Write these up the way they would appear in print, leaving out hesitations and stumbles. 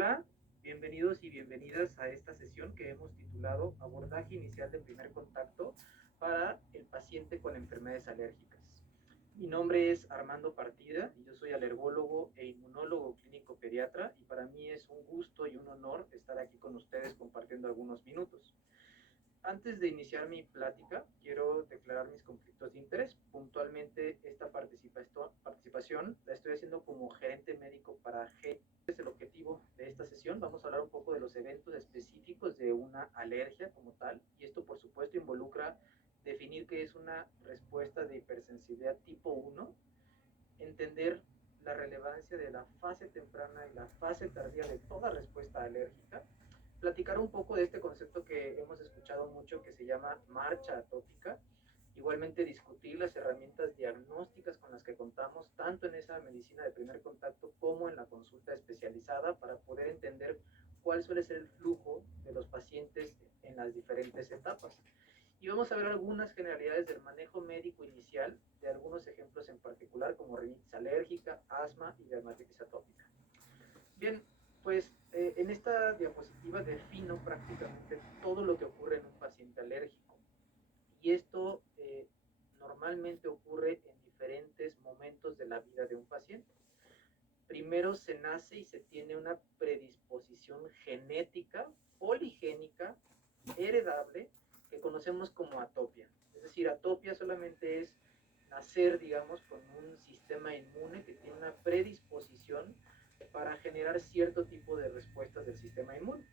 Hola, bienvenidos y bienvenidas a esta sesión que hemos titulado Abordaje inicial de primer contacto para el paciente con enfermedades alérgicas. Mi nombre es Armando Partida y yo soy alergólogo e inmunólogo clínico pediatra y para mí es un gusto y un honor estar aquí con ustedes compartiendo algunos minutos. Antes de iniciar mi plática, quiero declarar mis conflictos de interés. Puntualmente, esta participación la estoy haciendo como gerente médico para G. Es el objetivo de esta sesión. Vamos a hablar un poco de los eventos específicos de una alergia como tal, y esto, por supuesto, involucra definir qué es una respuesta de hipersensibilidad tipo 1, entender la relevancia de la fase temprana y la fase tardía de toda respuesta alérgica, platicar un poco de este concepto que hemos escuchado mucho que se llama marcha atópica, igualmente discutir las herramientas diagnósticas con las que contamos tanto en esa medicina de primer contacto como en la consulta especializada para poder entender cuál suele ser el flujo de los pacientes en las diferentes etapas. Y vamos a ver algunas generalidades del manejo médico inicial de algunos ejemplos en particular como rinitis alérgica, asma y dermatitis atópica. Bien, pues en esta diapositiva defino prácticamente todo lo que ocurre en un paciente alérgico. Y esto normalmente ocurre en diferentes momentos de la vida de un paciente. Primero se nace y se tiene una predisposición genética, poligénica, heredable, que conocemos como atopia. Es decir, atopia solamente es nacer, digamos, con un sistema inmune que tiene una predisposición para generar cierto tipo de respuestas del sistema inmune.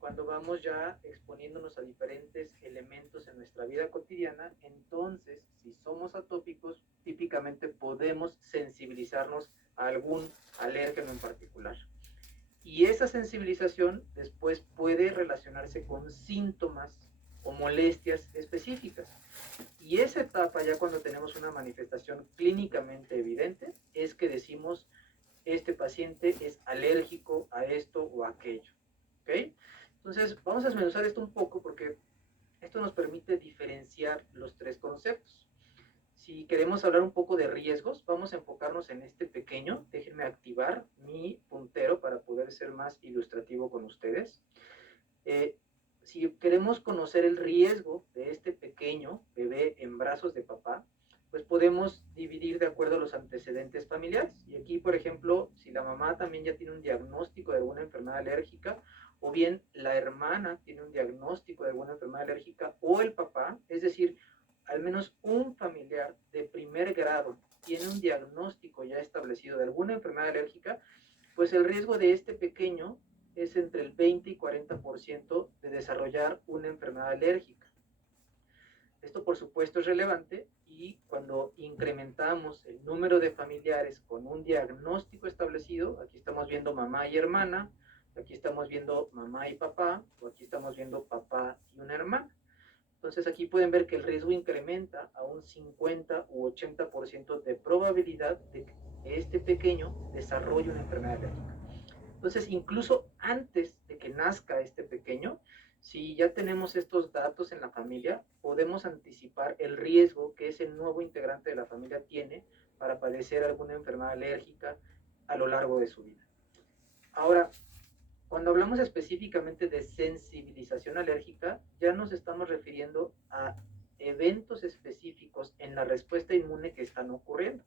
Cuando vamos ya exponiéndonos a diferentes elementos en nuestra vida cotidiana, entonces, si somos atópicos, típicamente podemos sensibilizarnos a algún alérgeno en particular. Y esa sensibilización después puede relacionarse con síntomas o molestias específicas. Y esa etapa, ya cuando tenemos una manifestación clínicamente evidente, es que decimos, este paciente es alérgico a esto o a aquello. ¿Ok? Entonces, vamos a desmenuzar esto un poco porque esto nos permite diferenciar los tres conceptos. Si queremos hablar un poco de riesgos, vamos a enfocarnos en este pequeño. Déjenme activar mi puntero para poder ser más ilustrativo con ustedes. Si queremos conocer el riesgo de este pequeño bebé en brazos de papá, pues podemos dividir de acuerdo a los antecedentes familiares. Y aquí, por ejemplo, si la mamá también ya tiene un diagnóstico de alguna enfermedad alérgica, o bien la hermana tiene un diagnóstico de alguna enfermedad alérgica, o el papá, es decir, al menos un familiar de primer grado tiene un diagnóstico ya establecido de alguna enfermedad alérgica, pues el riesgo de este pequeño es entre el 20 y 40% de desarrollar una enfermedad alérgica. Esto, por supuesto, es relevante y cuando incrementamos el número de familiares con un diagnóstico establecido, aquí estamos viendo mamá y hermana, aquí estamos viendo mamá y papá, o aquí estamos viendo papá y una hermana. Entonces aquí pueden ver que el riesgo incrementa a un 50 u 80% de probabilidad de que este pequeño desarrolle una enfermedad alérgica. Entonces, incluso antes de que nazca este pequeño, si ya tenemos estos datos en la familia, podemos anticipar el riesgo que ese nuevo integrante de la familia tiene para padecer alguna enfermedad alérgica a lo largo de su vida. Ahora, cuando hablamos específicamente de sensibilización alérgica, ya nos estamos refiriendo a eventos específicos en la respuesta inmune que están ocurriendo.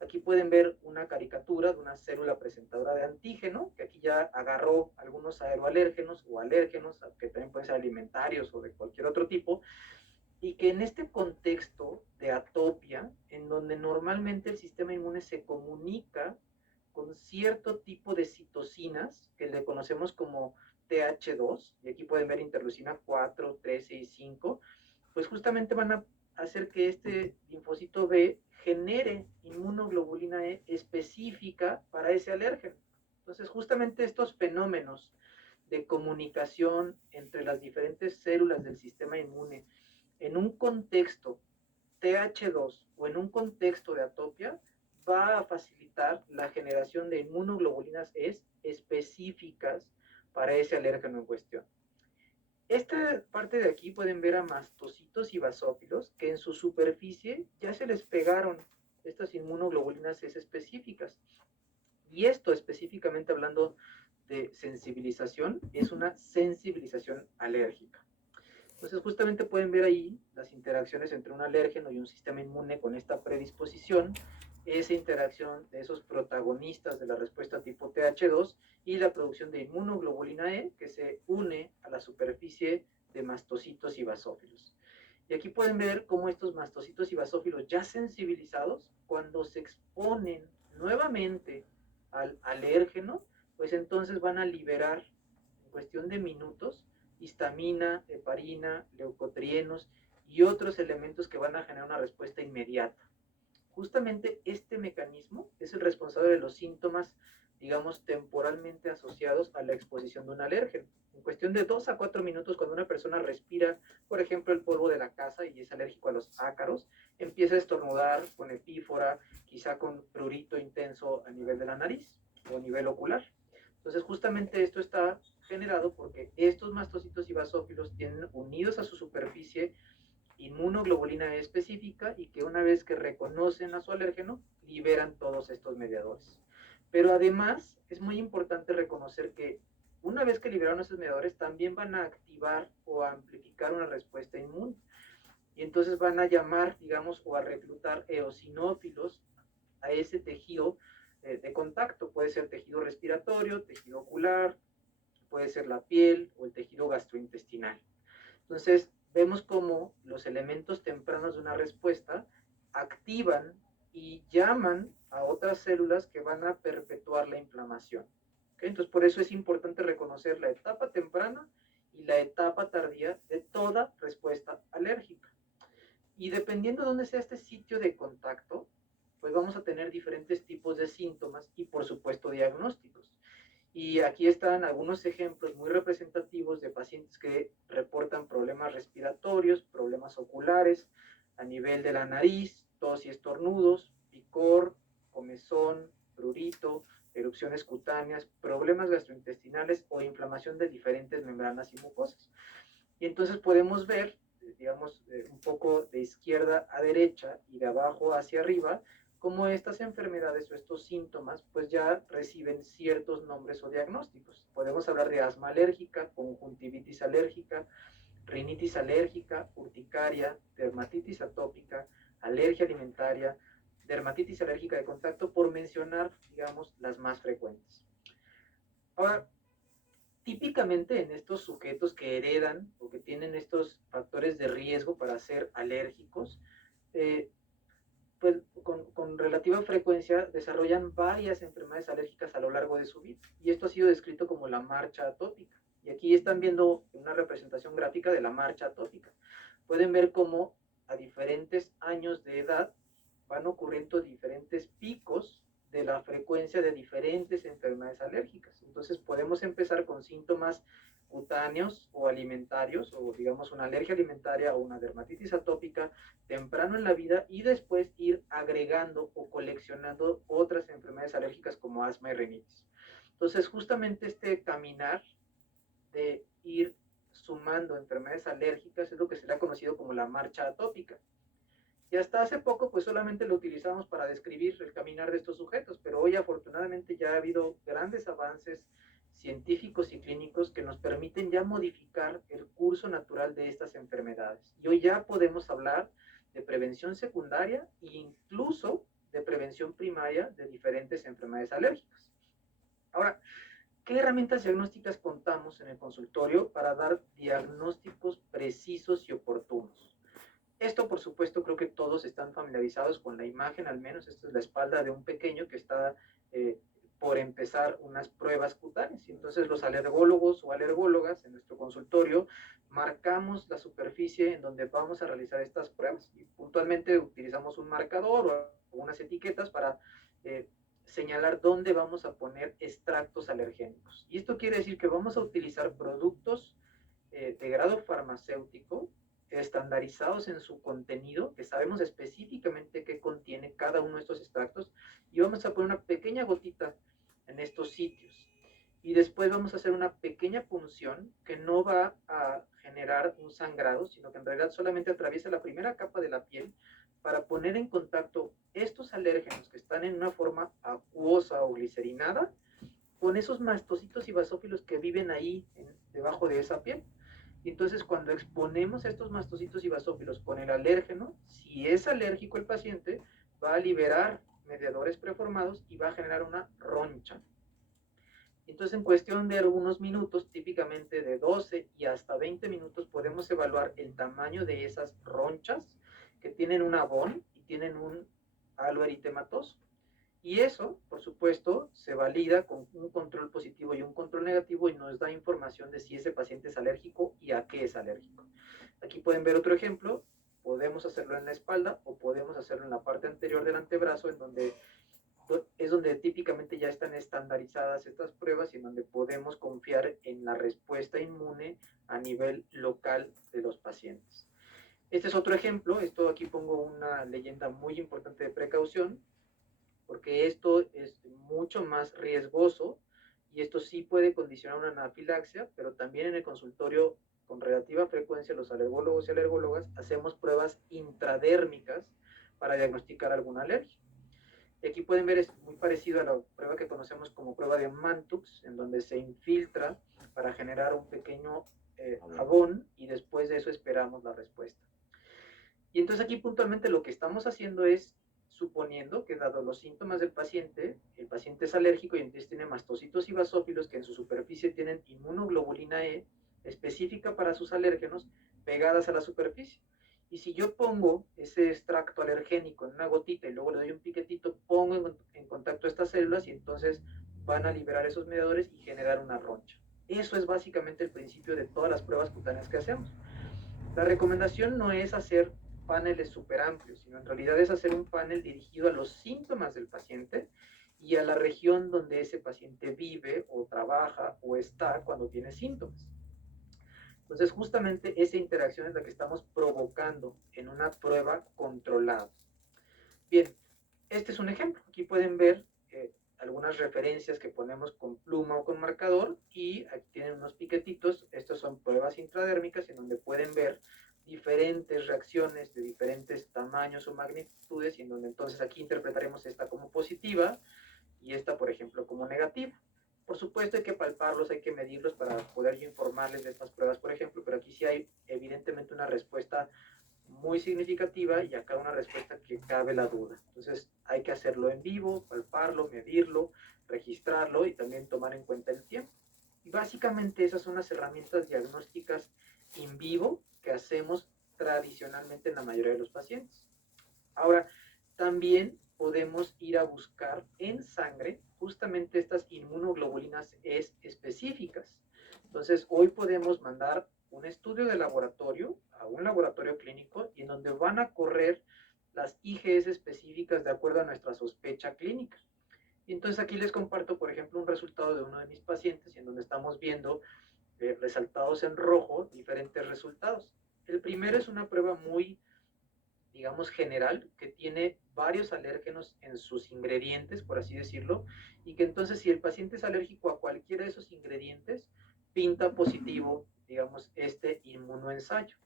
Aquí pueden ver una caricatura de una célula presentadora de antígeno, que aquí ya agarró algunos aeroalérgenos o alérgenos, que también pueden ser alimentarios o de cualquier otro tipo, y que en este contexto de atopia, en donde normalmente el sistema inmune se comunica con cierto tipo de citocinas, que le conocemos como TH2, y aquí pueden ver interleucina 4, 13 y 5, pues justamente van a hacer que este linfocito B genere inmunoglobulina E específica para ese alérgeno. Entonces, justamente estos fenómenos de comunicación entre las diferentes células del sistema inmune en un contexto TH2 o en un contexto de atopia va a facilitar la generación de inmunoglobulinas E específicas para ese alérgeno en cuestión. Esta parte de aquí pueden ver a mastocitos y basófilos que en su superficie ya se les pegaron estas inmunoglobulinas S específicas. Y esto específicamente hablando de sensibilización es una sensibilización alérgica. Entonces justamente pueden ver ahí las interacciones entre un alérgeno y un sistema inmune con esta predisposición, esa interacción de esos protagonistas de la respuesta tipo TH2 y la producción de inmunoglobulina E que se une a la superficie de mastocitos y basófilos. Y aquí pueden ver cómo estos mastocitos y basófilos ya sensibilizados, cuando se exponen nuevamente al alérgeno, pues entonces van a liberar en cuestión de minutos histamina, heparina, leucotrienos y otros elementos que van a generar una respuesta inmediata. Justamente este mecanismo es el responsable de los síntomas, digamos, temporalmente asociados a la exposición de un alérgeno. En cuestión de 2 a 4 minutos, cuando una persona respira, por ejemplo, el polvo de la casa y es alérgico a los ácaros, empieza a estornudar con epífora, quizá con prurito intenso a nivel de la nariz o a nivel ocular. Entonces, justamente esto está generado porque estos mastocitos y basófilos tienen unidos a su superficie inmunoglobulina específica y que una vez que reconocen a su alérgeno, liberan todos estos mediadores. Pero además es muy importante reconocer que una vez que liberaron esos mediadores, también van a activar o a amplificar una respuesta inmune. Y entonces van a llamar, digamos, o a reclutar eosinófilos a ese tejido de contacto. Puede ser tejido respiratorio, tejido ocular, puede ser la piel o el tejido gastrointestinal. Entonces, vemos cómo los elementos tempranos de una respuesta activan y llaman a otras células que van a perpetuar la inflamación. ¿Okay? Entonces, por eso es importante reconocer la etapa temprana y la etapa tardía de toda respuesta alérgica. Y dependiendo de dónde sea este sitio de contacto, pues vamos a tener diferentes tipos de síntomas y, por supuesto, diagnósticos. Y aquí están algunos ejemplos muy representativos de pacientes que reportan problemas respiratorios, problemas oculares, a nivel de la nariz, tos y estornudos, picor, comezón, prurito, erupciones cutáneas, problemas gastrointestinales o inflamación de diferentes membranas y mucosas. Y entonces podemos ver, digamos, un poco de izquierda a derecha y de abajo hacia arriba, cómo estas enfermedades o estos síntomas pues ya reciben ciertos nombres o diagnósticos. Podemos hablar de asma alérgica, conjuntivitis alérgica, rinitis alérgica, urticaria, dermatitis atópica, alergia alimentaria, dermatitis alérgica de contacto, por mencionar, digamos, las más frecuentes. Ahora, típicamente en estos sujetos que heredan o que tienen estos factores de riesgo para ser alérgicos, pues con relativa frecuencia desarrollan varias enfermedades alérgicas a lo largo de su vida. Y esto ha sido descrito como la marcha atópica. Y aquí están viendo una representación gráfica de la marcha atópica. Pueden ver cómo a diferentes años de edad van ocurriendo diferentes picos de la frecuencia de diferentes enfermedades alérgicas. Entonces podemos empezar con síntomas cutáneos o alimentarios, o digamos una alergia alimentaria o una dermatitis atópica temprano en la vida, y después ir agregando o coleccionando otras enfermedades alérgicas como asma y rinitis. Entonces justamente este caminar de ir sumando enfermedades alérgicas es lo que se le ha conocido como la marcha atópica. Y hasta hace poco pues solamente lo utilizamos para describir el caminar de estos sujetos, pero hoy afortunadamente ya ha habido grandes avances científicos y clínicos que nos permiten ya modificar el curso natural de estas enfermedades. Y hoy ya podemos hablar de prevención secundaria e incluso de prevención primaria de diferentes enfermedades alérgicas. Ahora, ¿qué herramientas diagnósticas contamos en el consultorio para dar diagnósticos precisos y oportunos? Esto, por supuesto, creo que todos están familiarizados con la imagen, al menos esta es la espalda de un pequeño que está por empezar unas pruebas cutáneas. Y entonces los alergólogos o alergólogas en nuestro consultorio marcamos la superficie en donde vamos a realizar estas pruebas. Y puntualmente utilizamos un marcador o unas etiquetas para señalar dónde vamos a poner extractos alergénicos. Y esto quiere decir que vamos a utilizar productos de grado farmacéutico estandarizados en su contenido, que sabemos específicamente qué contiene cada uno de estos extractos, y vamos a poner una pequeña gotita en estos sitios. Y después vamos a hacer una pequeña punción que no va a generar un sangrado, sino que en realidad solamente atraviesa la primera capa de la piel para poner en contacto estos alérgenos que están en una forma acuosa o glicerinada con esos mastocitos y basófilos que viven ahí debajo de esa piel. Y entonces cuando exponemos estos mastocitos y basófilos con el alérgeno, si es alérgico el paciente, va a liberar mediadores preformados y va a generar una roncha. Entonces, en cuestión de algunos minutos, típicamente de 12 y hasta 20 minutos, podemos evaluar el tamaño de esas ronchas que tienen un abón y tienen un halo eritematoso. Y eso, por supuesto, se valida con un control positivo y un control negativo y nos da información de si ese paciente es alérgico y a qué es alérgico. Aquí pueden ver otro ejemplo. Podemos hacerlo en la espalda o podemos hacerlo en la parte anterior del antebrazo, en donde es donde típicamente ya están estandarizadas estas pruebas y en donde podemos confiar en la respuesta inmune a nivel local de los pacientes. Este es otro ejemplo. Esto aquí pongo una leyenda muy importante de precaución, porque esto es mucho más riesgoso y esto sí puede condicionar una anafilaxia, pero también en el consultorio con relativa frecuencia los alergólogos y alergólogas hacemos pruebas intradérmicas para diagnosticar alguna alergia. Y aquí pueden ver, es muy parecido a la prueba que conocemos como prueba de Mantux, en donde se infiltra para generar un pequeño jabón y después de eso esperamos la respuesta. Y entonces aquí puntualmente lo que estamos haciendo es suponiendo que dado los síntomas del paciente, el paciente es alérgico y entonces tiene mastocitos y basófilos que en su superficie tienen inmunoglobulina E específica para sus alérgenos pegadas a la superficie. Y si yo pongo ese extracto alergénico en una gotita y luego le doy un piquetito, pongo en contacto estas células y entonces van a liberar esos mediadores y generar una roncha. Eso es básicamente el principio de todas las pruebas cutáneas que hacemos. La recomendación no es hacer paneles súper amplios, sino en realidad es hacer un panel dirigido a los síntomas del paciente y a la región donde ese paciente vive o trabaja o está cuando tiene síntomas. Entonces, justamente esa interacción es la que estamos provocando en una prueba controlada. Bien, este es un ejemplo. Aquí pueden ver algunas referencias que ponemos con pluma o con marcador y aquí tienen unos piquetitos. Estos son pruebas intradérmicas en donde pueden ver diferentes reacciones de diferentes tamaños o magnitudes y en donde entonces aquí interpretaremos esta como positiva y esta, por ejemplo, como negativa. Por supuesto hay que palparlos, hay que medirlos para poder yo informarles de estas pruebas, por ejemplo, pero aquí sí hay evidentemente una respuesta muy significativa y acá una respuesta que cabe la duda. Entonces hay que hacerlo en vivo, palparlo, medirlo, registrarlo y también tomar en cuenta el tiempo. Y básicamente esas son las herramientas diagnósticas in vivo que hacemos tradicionalmente en la mayoría de los pacientes. Ahora, también podemos ir a buscar en sangre justamente estas inmunoglobulinas E específicas. Entonces, hoy podemos mandar un estudio de laboratorio a un laboratorio clínico y en donde van a correr las IgS específicas de acuerdo a nuestra sospecha clínica. Y entonces aquí les comparto, por ejemplo, un resultado de uno de mis pacientes en donde estamos viendo resaltados en rojo diferentes resultados. El primero es una prueba muy, digamos, general, que tiene varios alérgenos en sus ingredientes, por así decirlo, y que entonces si el paciente es alérgico a cualquiera de esos ingredientes, pinta positivo, digamos, este inmunoensayo.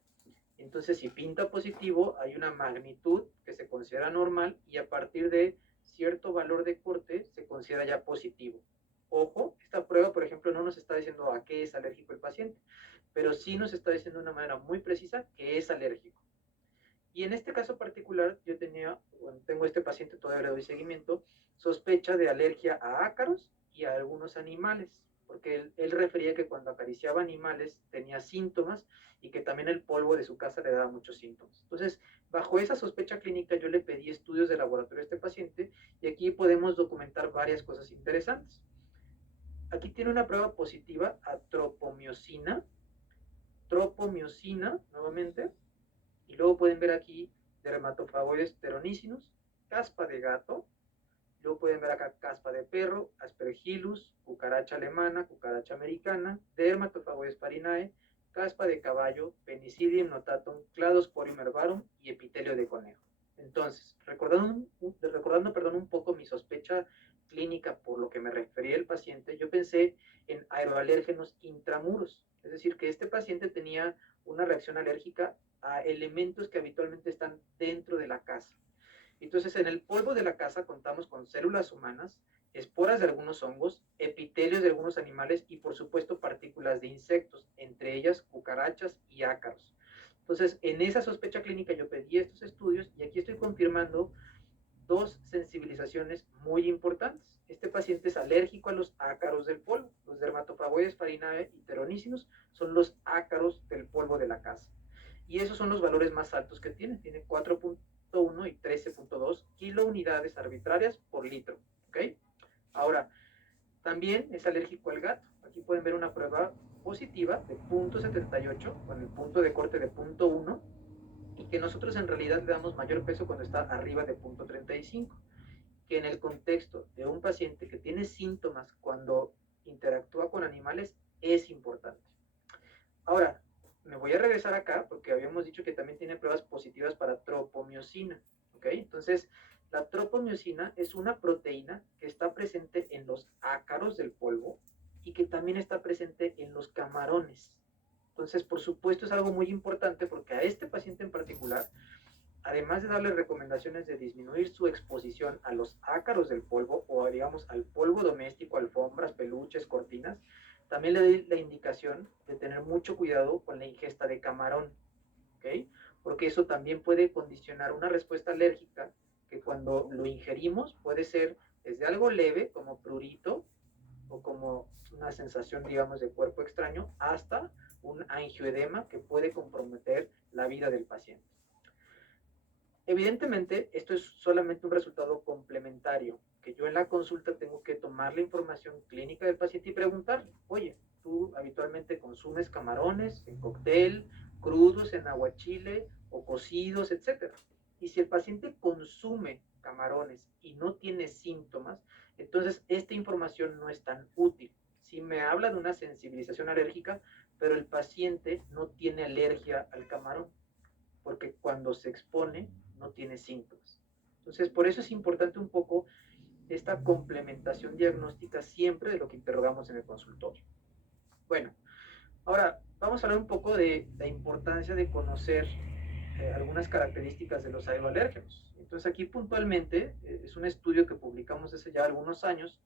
Entonces, si pinta positivo, hay una magnitud que se considera normal y a partir de cierto valor de corte se considera ya positivo. Ojo, esta prueba, por ejemplo, no nos está diciendo a qué es alérgico el paciente, pero sí nos está diciendo de una manera muy precisa que es alérgico. Y en este caso particular, yo tengo este paciente, todavía le doy seguimiento, sospecha de alergia a ácaros y a algunos animales, porque él refería que cuando acariciaba animales tenía síntomas y que también el polvo de su casa le daba muchos síntomas. Entonces, bajo esa sospecha clínica, yo le pedí estudios de laboratorio a este paciente y aquí podemos documentar varias cosas interesantes. Aquí tiene una prueba positiva a tropomiosina nuevamente, y luego pueden ver aquí dermatofagoides pteronícinos, caspa de gato, luego pueden ver acá caspa de perro, aspergillus, cucaracha alemana, cucaracha americana, dermatofagoides farinae, caspa de caballo, Penicillium notatum, Cladosporium herbarum y epitelio de conejo. Entonces, recordando un poco mi sospecha clínica por lo que me refería el paciente, yo pensé en aeroalérgenos intramuros, es decir, que este paciente tenía una reacción alérgica a elementos que habitualmente están dentro de la casa. Entonces, en el polvo de la casa contamos con células humanas esporas de algunos hongos, epitelios de algunos animales y por supuesto partículas de insectos, entre ellas cucarachas y ácaros. Entonces, en esa sospecha clínica yo pedí estos estudios y aquí estoy confirmando dos sensibilizaciones muy importantes. Este paciente es alérgico a los ácaros del polvo. Los Dermatophagoi farinae y Pteroníceos son los ácaros del polvo de la casa. Y esos son los valores más altos que tiene. Tiene 4.1 y 13.2 kilounidades arbitrarias por litro. ¿Okay? Ahora, también es alérgico al gato. Aquí pueden ver una prueba positiva de 0.78 con el punto de corte de 0.1 y que nosotros en realidad le damos mayor peso cuando está arriba de 0.35, que en el contexto de un paciente que tiene síntomas cuando interactúa con animales es importante. Ahora, me voy a regresar acá porque habíamos dicho que también tiene pruebas positivas para tropomiosina, ¿ok? Entonces, la tropomiosina es una proteína que está presente en los ácaros del polvo y que también está presente en los camarones. Entonces, por supuesto, es algo muy importante porque a este paciente en particular, además de darle recomendaciones de disminuir su exposición a los ácaros del polvo o digamos al polvo doméstico, alfombras, peluches, cortinas, también le doy la indicación de tener mucho cuidado con la ingesta de camarón, ¿ok? Porque eso también puede condicionar una respuesta alérgica que cuando lo ingerimos puede ser desde algo leve como prurito o como una sensación, digamos, de cuerpo extraño, hasta un angioedema que puede comprometer la vida del paciente. Evidentemente, esto es solamente un resultado complementario, que yo en la consulta tengo que tomar la información clínica del paciente y preguntarle, oye, ¿tú habitualmente consumes camarones en cóctel, crudos en aguachile o cocidos, etcétera? Y si el paciente consume camarones y no tiene síntomas, entonces esta información no es tan útil. Si me habla de una sensibilización alérgica, pero el paciente no tiene alergia al camarón, porque cuando se expone no tiene síntomas. Entonces, por eso es importante un poco esta complementación diagnóstica siempre de lo que interrogamos en el consultorio. Bueno, ahora vamos a hablar un poco de la importancia de conocer algunas características de los aeroalérgenos. Entonces, aquí puntualmente es un estudio que publicamos hace ya algunos años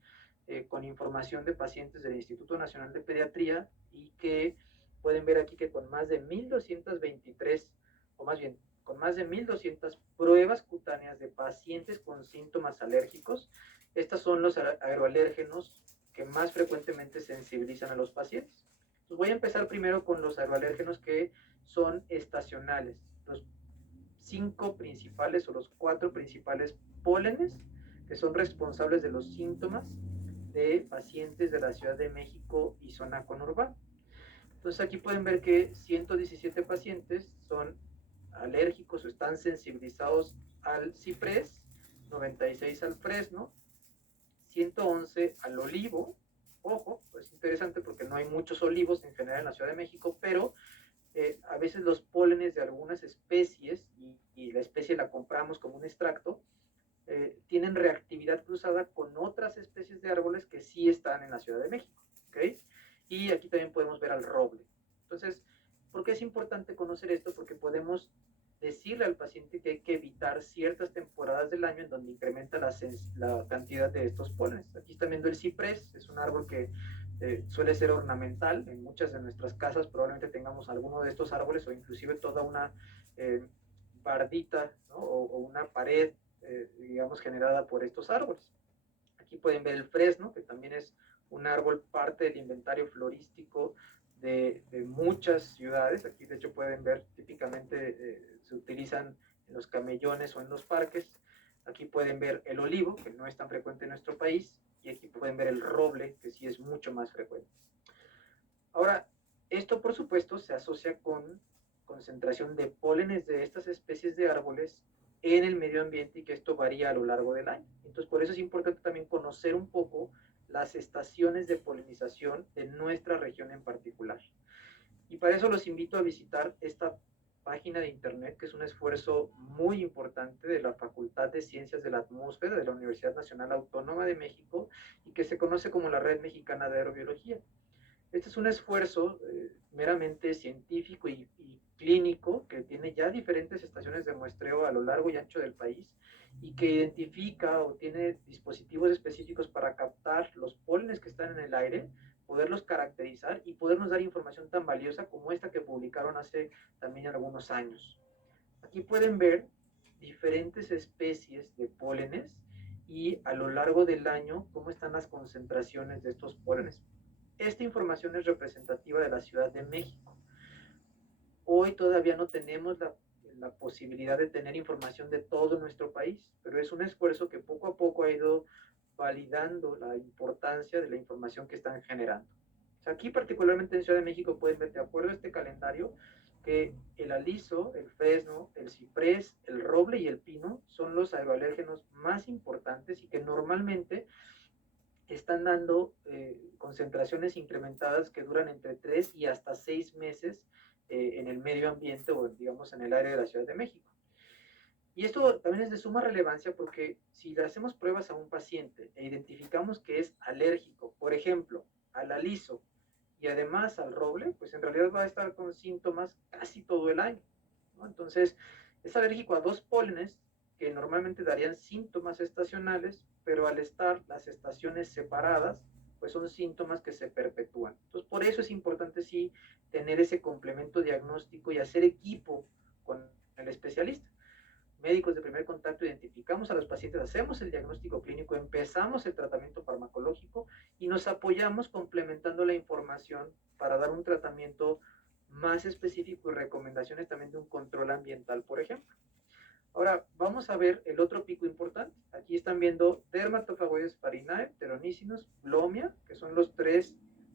con información de pacientes del Instituto Nacional de Pediatría y que pueden ver aquí que con más de 1.223, o más bien, con más de 1.200 pruebas cutáneas de pacientes con síntomas alérgicos, estos son los aeroalérgenos que más frecuentemente sensibilizan a los pacientes. Entonces voy a empezar primero con los aeroalérgenos que son estacionales, los 5 principales o los 4 principales pólenes que son responsables de los síntomas de pacientes de la Ciudad de México y zona conurbana. Entonces aquí pueden ver que 117 pacientes son alérgicos o están sensibilizados al ciprés, 96 al fresno, 111 al olivo. Ojo, es interesante porque no hay muchos olivos en general en la Ciudad de México, pero a veces los pólenes de algunas especies, y la especie la compramos como un extracto, tienen reactividad cruzada con otras especies de árboles que sí están en la Ciudad de México. ¿Okay? Y aquí también podemos ver al roble. Entonces, ¿por qué es importante conocer esto? Porque podemos decirle al paciente que hay que evitar ciertas temporadas del año en donde incrementa la cantidad de estos pólenes. Aquí están viendo el ciprés, es un árbol que suele ser ornamental. En muchas de nuestras casas probablemente tengamos alguno de estos árboles o inclusive toda una bardita, ¿no? o una pared, digamos, generada por estos árboles. Aquí pueden ver el fresno, que también es un árbol parte del inventario florístico de muchas ciudades. Aquí de hecho pueden ver, típicamente se utilizan en los camellones o en los parques. Aquí pueden ver el olivo, que no es tan frecuente en nuestro país, y aquí pueden ver el roble, que sí es mucho más frecuente. Ahora, esto por supuesto se asocia con concentración de pólenes de estas especies de árboles en el medio ambiente y que esto varía a lo largo del año. Entonces, por eso es importante también conocer un poco las estaciones de polinización de nuestra región en particular. Y para eso los invito a visitar esta página de internet, que es un esfuerzo muy importante de la Facultad de Ciencias de la Atmósfera de la Universidad Nacional Autónoma de México y que se conoce como la Red Mexicana de Aerobiología. Este es un esfuerzo meramente científico y clínico que tiene ya diferentes estaciones de muestreo a lo largo y ancho del país y que identifica o tiene dispositivos específicos para captar los pólenes que están en el aire, poderlos caracterizar y podernos dar información tan valiosa como esta que publicaron hace también algunos años. Aquí pueden ver diferentes especies de pólenes y a lo largo del año cómo están las concentraciones de estos pólenes. Esta información es representativa de la Ciudad de México. Hoy todavía no tenemos la posibilidad de tener información de todo nuestro país, pero es un esfuerzo que poco a poco ha ido validando la importancia de la información que están generando. O sea, aquí particularmente en Ciudad de México pueden ver, de acuerdo a este calendario, que el aliso, el fresno, el ciprés, el roble y el pino son los aeroalérgenos más importantes y que normalmente están dando concentraciones incrementadas que duran entre 3 y hasta 6 meses en el medio ambiente o digamos en el área de la Ciudad de México. Y esto también es de suma relevancia porque si le hacemos pruebas a un paciente e identificamos que es alérgico, por ejemplo, al aliso y además al roble, pues en realidad va a estar con síntomas casi todo el año, ¿no? Entonces, es alérgico a dos pólenes que normalmente darían síntomas estacionales, pero al estar las estaciones separadas, pues son síntomas que se perpetúan. Entonces, por eso es importante sí tener ese complemento diagnóstico y hacer equipo con el especialista. Médicos de primer contacto, identificamos a los pacientes, hacemos el diagnóstico clínico, empezamos el tratamiento farmacológico y nos apoyamos complementando la información para dar un tratamiento más específico y recomendaciones también de un control ambiental, por ejemplo. Ahora, vamos a ver el otro pico importante. Aquí están viendo Dermatofagoides farinae, Pteronicinos, Blomia, que son los tres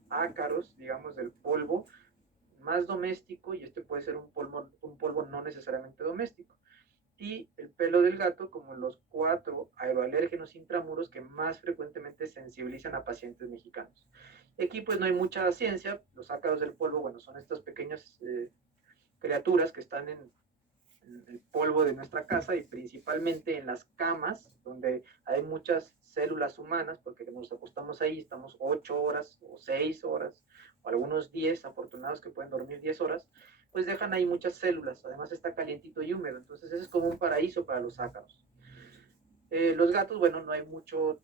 ácaros, digamos, del polvo más doméstico, y este puede ser un polvo no necesariamente doméstico, y el pelo del gato como los 4 aeroalérgenos intramuros que más frecuentemente sensibilizan a pacientes mexicanos. Aquí pues no hay mucha ciencia, los ácaros del polvo, bueno, son estas pequeñas criaturas que están en el polvo de nuestra casa y principalmente en las camas donde hay muchas células humanas, porque nos acostamos ahí, estamos 8 horas o 6 horas, o algunos 10 afortunados que pueden dormir 10 horas, pues dejan ahí muchas células, además está calientito y húmedo, entonces ese es como un paraíso para los ácaros. Los gatos, bueno, no hay mucho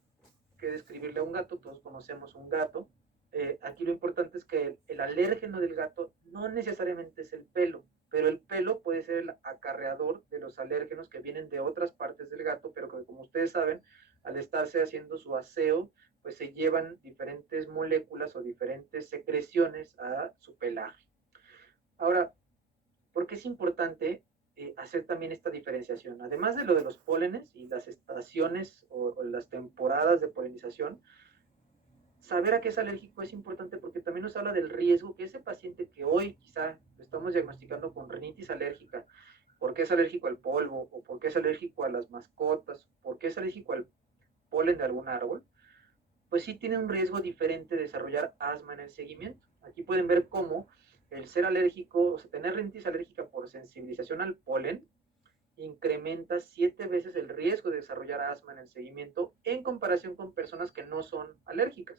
que describirle a un gato, todos conocemos un gato. Aquí lo importante es que el alérgeno del gato no necesariamente es el pelo, pero el pelo puede ser el acarreador de los alérgenos que vienen de otras partes del gato, pero que como ustedes saben, al estarse haciendo su aseo, pues se llevan diferentes moléculas o diferentes secreciones a su pelaje. Ahora, ¿por qué es importante hacer también esta diferenciación? Además de lo de los pólenes y las estaciones o las temporadas de polinización, saber a qué es alérgico es importante porque también nos habla del riesgo que ese paciente que hoy quizá lo estamos diagnosticando con rinitis alérgica, porque es alérgico al polvo, o porque es alérgico a las mascotas, porque es alérgico al polen de algún árbol, pues sí tiene un riesgo diferente de desarrollar asma en el seguimiento. Aquí pueden ver cómo el ser alérgico, o sea, tener rinitis alérgica por sensibilización al polen, incrementa 7 veces el riesgo de desarrollar asma en el seguimiento en comparación con personas que no son alérgicas.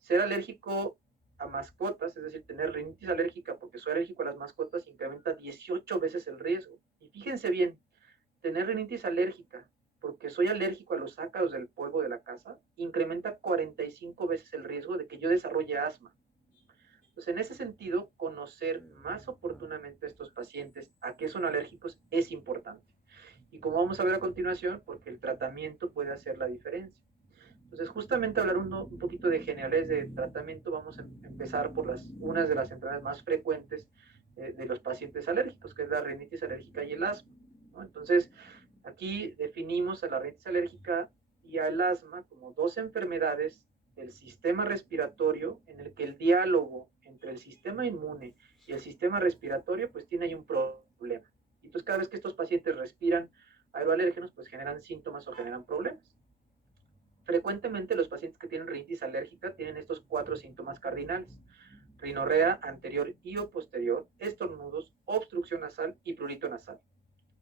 Ser alérgico a mascotas, es decir, tener rinitis alérgica porque soy alérgico a las mascotas, incrementa 18 veces el riesgo. Y fíjense bien, tener rinitis alérgica porque soy alérgico a los ácaros del polvo de la casa, incrementa 45 veces el riesgo de que yo desarrolle asma. Entonces, en ese sentido, conocer más oportunamente a estos pacientes a qué son alérgicos es importante. Y como vamos a ver a continuación, porque el tratamiento puede hacer la diferencia. Entonces, justamente hablar un poquito de generales de tratamiento, vamos a empezar por unas de las enfermedades más frecuentes de los pacientes alérgicos, que es la rinitis alérgica y el asma, ¿no? Entonces, aquí definimos a la rinitis alérgica y al asma como dos enfermedades del sistema respiratorio en el que el diálogo entre el sistema inmune y el sistema respiratorio pues tiene ahí un problema. Y entonces cada vez que estos pacientes respiran aeroalérgenos pues generan síntomas o generan problemas. Frecuentemente los pacientes que tienen rinitis alérgica tienen estos 4 síntomas cardinales: rinorrea anterior y o posterior, estornudos, obstrucción nasal y prurito nasal.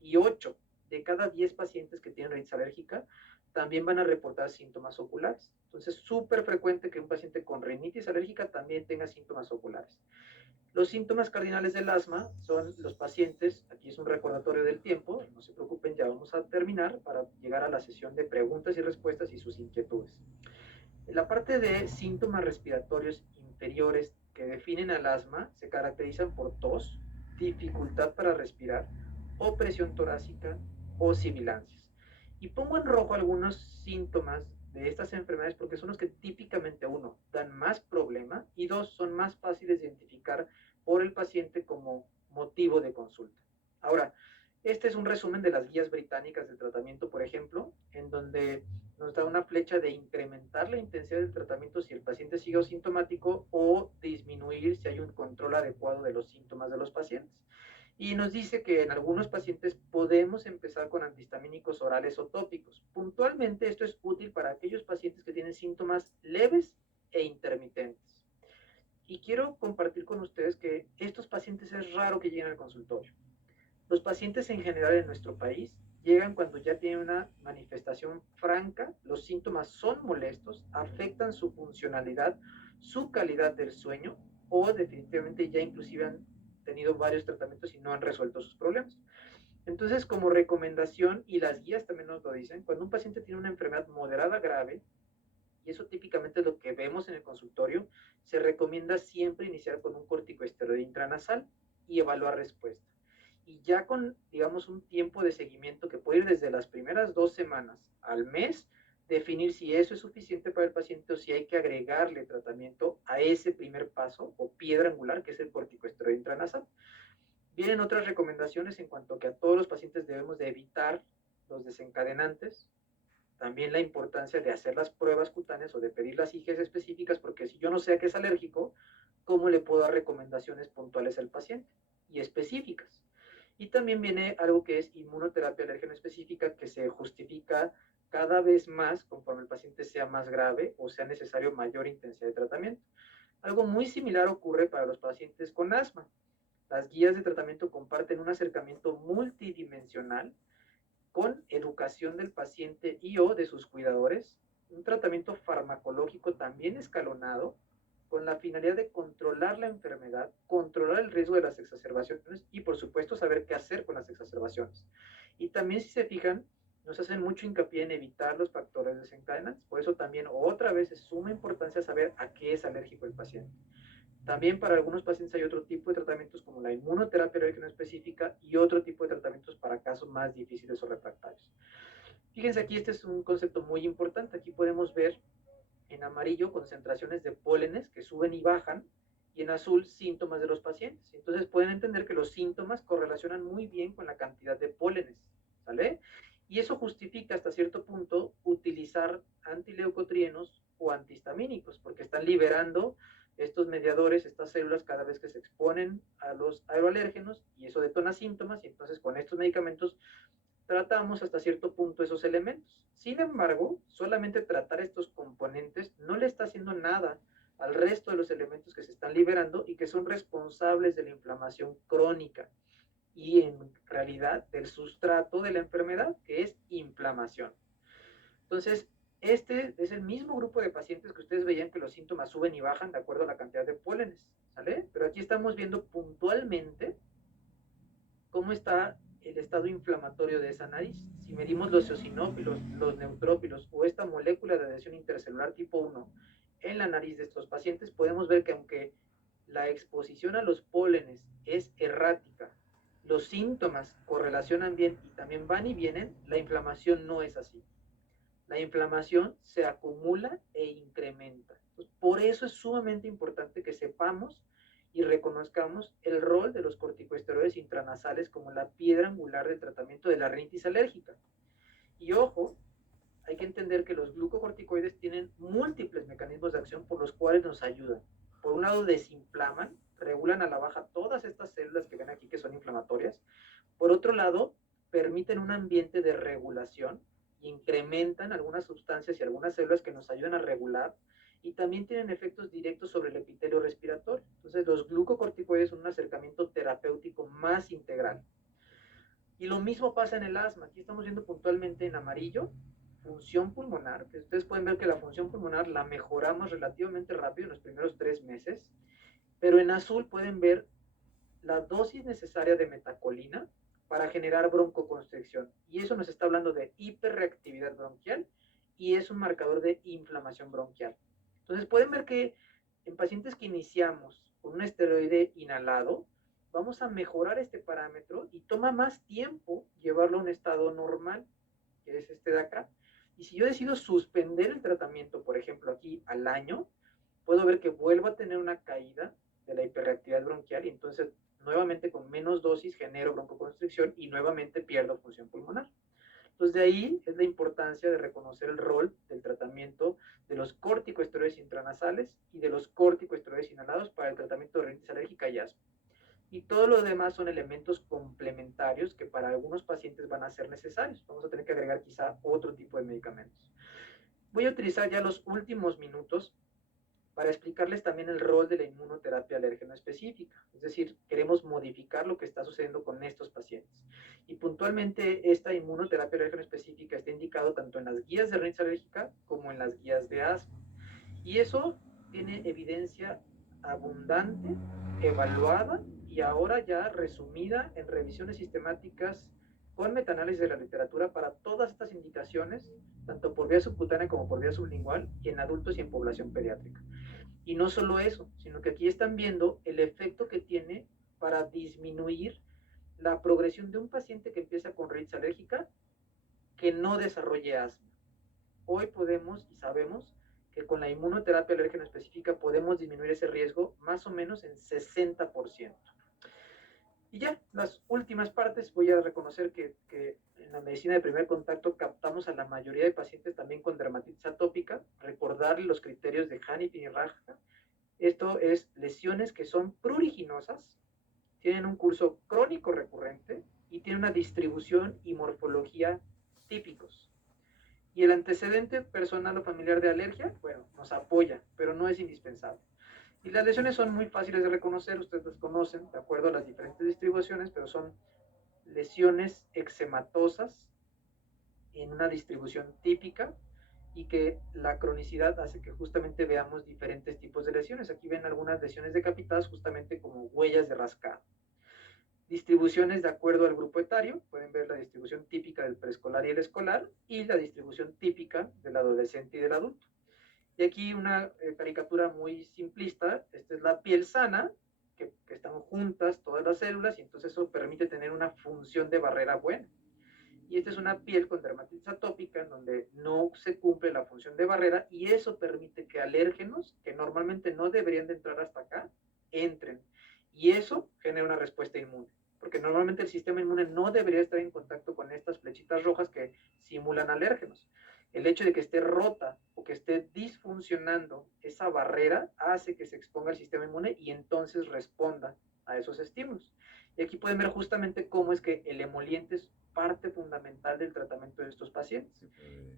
Y 8 de cada 10 pacientes que tienen rinitis alérgica también van a reportar síntomas oculares. Entonces, es súper frecuente que un paciente con rinitis alérgica también tenga síntomas oculares. Los síntomas cardinales del asma son los pacientes, aquí es un recordatorio del tiempo, no se preocupen, ya vamos a terminar para llegar a la sesión de preguntas y respuestas y sus inquietudes. La parte de síntomas respiratorios inferiores que definen al asma se caracterizan por tos, dificultad para respirar, opresión torácica o sibilancias. Y pongo en rojo algunos síntomas de estas enfermedades porque son los que típicamente, uno, dan más problema y dos, son más fáciles de identificar por el paciente como motivo de consulta. Ahora, este es un resumen de las guías británicas de tratamiento, por ejemplo, en donde nos da una flecha de incrementar la intensidad del tratamiento si el paciente sigue asintomático o disminuir si hay un control adecuado de los síntomas de los pacientes. Y nos dice que en algunos pacientes podemos empezar con antihistamínicos orales o tópicos. Puntualmente esto es útil para aquellos pacientes que tienen síntomas leves e intermitentes. Y quiero compartir con ustedes que estos pacientes es raro que lleguen al consultorio. Los pacientes en general en nuestro país llegan cuando ya tienen una manifestación franca, los síntomas son molestos, afectan su funcionalidad, su calidad del sueño o definitivamente ya inclusive han tenido varios tratamientos y no han resuelto sus problemas. Entonces, como recomendación, y las guías también nos lo dicen, cuando un paciente tiene una enfermedad moderada grave, y eso típicamente es lo que vemos en el consultorio, se recomienda siempre iniciar con un corticosteroide intranasal y evaluar respuesta. Y ya con, digamos, un tiempo de seguimiento que puede ir desde las primeras 2 semanas al mes, definir si eso es suficiente para el paciente o si hay que agregarle tratamiento a ese primer paso o piedra angular que es el corticosteroide intranasal. Vienen otras recomendaciones en cuanto a que a todos los pacientes debemos de evitar los desencadenantes, también la importancia de hacer las pruebas cutáneas o de pedir las IGs específicas, porque si yo no sé a qué es alérgico, ¿cómo le puedo dar recomendaciones puntuales al paciente y específicas? Y también viene algo que es inmunoterapia alérgena específica, que se justifica cada vez más conforme el paciente sea más grave o sea necesario mayor intensidad de tratamiento. Algo muy similar ocurre para los pacientes con asma. Las guías de tratamiento comparten un acercamiento multidimensional con educación del paciente y o de sus cuidadores, un tratamiento farmacológico también escalonado con la finalidad de controlar la enfermedad, controlar el riesgo de las exacerbaciones y por supuesto saber qué hacer con las exacerbaciones. Y también si se fijan, nos hacen mucho hincapié en evitar los factores desencadenantes, por eso también otra vez es suma importancia saber a qué es alérgico el paciente. También para algunos pacientes hay otro tipo de tratamientos como la inmunoterapia alérgena específica y otro tipo de tratamientos para casos más difíciles o refractarios. Fíjense aquí, este es un concepto muy importante. Aquí podemos ver en amarillo concentraciones de pólenes que suben y bajan y en azul síntomas de los pacientes. Entonces pueden entender que los síntomas correlacionan muy bien con la cantidad de pólenes, ¿sale? Y eso justifica hasta cierto punto utilizar antileucotrienos o antihistamínicos porque están liberando estos mediadores, estas células cada vez que se exponen a los aeroalérgenos y eso detona síntomas y entonces con estos medicamentos tratamos hasta cierto punto esos elementos. Sin embargo, solamente tratar estos componentes no le está haciendo nada al resto de los elementos que se están liberando y que son responsables de la inflamación crónica y en realidad del sustrato de la enfermedad, que es inflamación. Entonces, este es el mismo grupo de pacientes que ustedes veían que los síntomas suben y bajan de acuerdo a la cantidad de pólenes, ¿sale? Pero aquí estamos viendo puntualmente cómo está el estado inflamatorio de esa nariz. Si medimos los eosinófilos, los neutrófilos o esta molécula de adhesión intercelular tipo 1 en la nariz de estos pacientes, podemos ver que aunque la exposición a los pólenes es errática, los síntomas correlacionan bien y también van y vienen, la inflamación no es así. La inflamación se acumula e incrementa. Entonces, por eso es sumamente importante que sepamos y reconozcamos el rol de los corticosteroides intranasales como la piedra angular del tratamiento de la rinitis alérgica. Y ojo, hay que entender que los glucocorticoides tienen múltiples mecanismos de acción por los cuales nos ayudan. Por un lado, desinflaman, regulan a la baja todas estas células que ven aquí que son inflamatorias. Por otro lado, permiten un ambiente de regulación, incrementan algunas sustancias y algunas células que nos ayudan a regular y también tienen efectos directos sobre el epitelio respiratorio. Entonces, los glucocorticoides son un acercamiento terapéutico más integral. Y lo mismo pasa en el asma. Aquí estamos viendo puntualmente en amarillo función pulmonar, que ustedes pueden ver que la función pulmonar la mejoramos relativamente rápido en los primeros 3 meses, pero en azul pueden ver la dosis necesaria de metacolina para generar broncoconstricción. Y eso nos está hablando de hiperreactividad bronquial y es un marcador de inflamación bronquial. Entonces pueden ver que en pacientes que iniciamos con un esteroide inhalado, vamos a mejorar este parámetro y toma más tiempo llevarlo a un estado normal, que es este de acá. Y si yo decido suspender el tratamiento, por ejemplo, aquí al año, puedo ver que vuelvo a tener una caída de la hiperreactividad bronquial y entonces nuevamente con menos dosis genero broncoconstricción y nuevamente pierdo función pulmonar. Entonces de ahí es la importancia de reconocer el rol del tratamiento de los corticosteroides intranasales y de los corticosteroides inhalados para el tratamiento de rinitis alérgica y asma. Y todo lo demás son elementos complementarios que para algunos pacientes van a ser necesarios. Vamos a tener que agregar quizá otro tipo de medicamentos. Voy a utilizar ya los últimos minutos para explicarles también el rol de la inmunoterapia alérgeno específica. Es decir, queremos modificar lo que está sucediendo con estos pacientes. Y puntualmente esta inmunoterapia alérgeno específica está indicado tanto en las guías de rinitis alérgica como en las guías de asma. Y eso tiene evidencia abundante, evaluada y ahora ya resumida en revisiones sistemáticas con metaanálisis de la literatura para todas estas indicaciones, tanto por vía subcutánea como por vía sublingual, y en adultos y en población pediátrica. Y no solo eso, sino que aquí están viendo el efecto que tiene para disminuir la progresión de un paciente que empieza con rinitis alérgica que no desarrolle asma. Hoy podemos y sabemos que con la inmunoterapia alérgena específica podemos disminuir ese riesgo más o menos en 60%. Y ya, las últimas partes, voy a reconocer que en la medicina de primer contacto captamos a la mayoría de pacientes también con dermatitis atópica, recordar los criterios de Hanifin y Rajka. Esto es lesiones que son pruriginosas, tienen un curso crónico recurrente y tienen una distribución y morfología típicos. Y el antecedente personal o familiar de alergia, bueno, nos apoya, pero no es indispensable. Y las lesiones son muy fáciles de reconocer, ustedes las conocen de acuerdo a las diferentes distribuciones, pero son lesiones eczematosas en una distribución típica y que la cronicidad hace que justamente veamos diferentes tipos de lesiones. Aquí ven algunas lesiones decapitadas justamente como huellas de rascado. Distribuciones de acuerdo al grupo etario, pueden ver la distribución típica del preescolar y el escolar y la distribución típica del adolescente y del adulto. Y aquí una caricatura muy simplista, esta es la piel sana, que están juntas todas las células y entonces eso permite tener una función de barrera buena. Y esta es una piel con dermatitis atópica en donde no se cumple la función de barrera y eso permite que alérgenos que normalmente no deberían de entrar hasta acá, entren. Y eso genera una respuesta inmune, porque normalmente el sistema inmune no debería estar en contacto con estas flechitas rojas que simulan alérgenos. El hecho de que esté rota o que esté disfuncionando esa barrera hace que se exponga el sistema inmune y entonces responda a esos estímulos. Y aquí pueden ver justamente cómo es que el emoliente es parte fundamental del tratamiento de estos pacientes.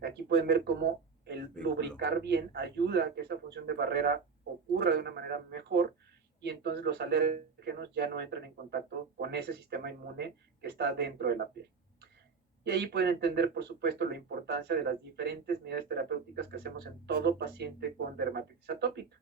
Aquí pueden ver cómo el lubricar bien ayuda a que esa función de barrera ocurra de una manera mejor y entonces los alérgenos ya no entran en contacto con ese sistema inmune que está dentro de la piel. Y ahí pueden entender, por supuesto, la importancia de las diferentes medidas terapéuticas que hacemos en todo paciente con dermatitis atópica.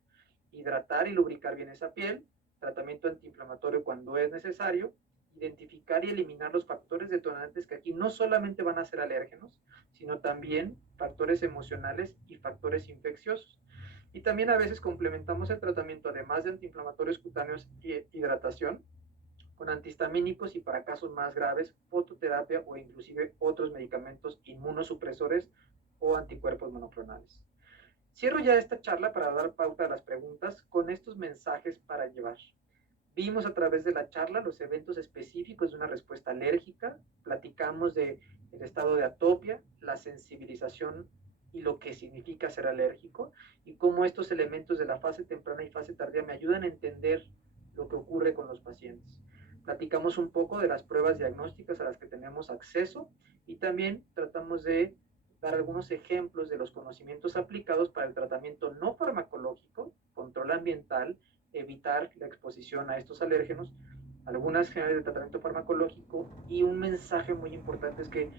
Hidratar y lubricar bien esa piel, tratamiento antiinflamatorio cuando es necesario, identificar y eliminar los factores detonantes que aquí no solamente van a ser alérgenos, sino también factores emocionales y factores infecciosos. Y también a veces complementamos el tratamiento, además de antiinflamatorios cutáneos y hidratación, con antihistamínicos y para casos más graves, fototerapia o inclusive otros medicamentos inmunosupresores o anticuerpos monoclonales. Cierro ya esta charla para dar pauta a las preguntas con estos mensajes para llevar. Vimos a través de la charla los eventos específicos de una respuesta alérgica, platicamos del estado de atopia, la sensibilización y lo que significa ser alérgico y cómo estos elementos de la fase temprana y fase tardía me ayudan a entender lo que ocurre con los pacientes. Platicamos un poco de las pruebas diagnósticas a las que tenemos acceso y también tratamos de dar algunos ejemplos de los conocimientos aplicados para el tratamiento no farmacológico, control ambiental, evitar la exposición a estos alérgenos, algunas generales de tratamiento farmacológico y un mensaje muy importante es que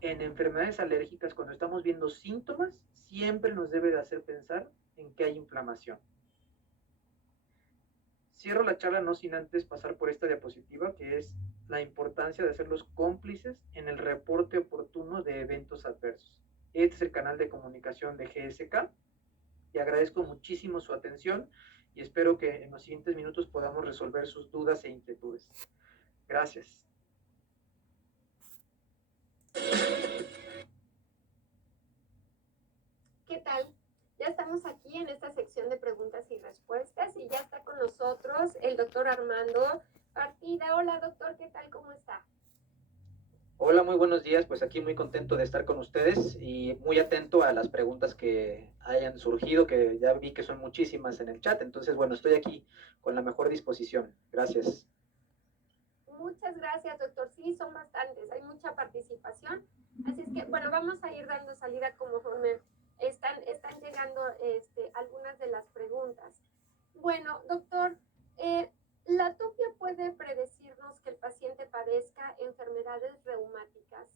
en enfermedades alérgicas, cuando estamos viendo síntomas, siempre nos debe de hacer pensar en que hay inflamación. Cierro la charla no sin antes pasar por esta diapositiva, que es la importancia de hacerlos cómplices en el reporte oportuno de eventos adversos. Este es el canal de comunicación de GSK y agradezco muchísimo su atención y espero que en los siguientes minutos podamos resolver sus dudas e inquietudes. Gracias. ¿Qué tal? Ya estamos aquí en esta sección de preguntas y respuestas y ya está con nosotros el doctor Armando Partida. Hola doctor, ¿qué tal? ¿Cómo está? Hola, muy buenos días. Pues aquí muy contento de estar con ustedes y muy atento a las preguntas que hayan surgido, que ya vi que son muchísimas en el chat. Entonces, bueno, estoy aquí con la mejor disposición. Gracias. Muchas gracias, doctor. Sí, son bastantes, hay mucha participación. Así es que, bueno, vamos a ir dando salida conforme están llegando algunas de las preguntas. Bueno, doctor, ¿la atopia puede predecirnos que el paciente padezca enfermedades reumáticas?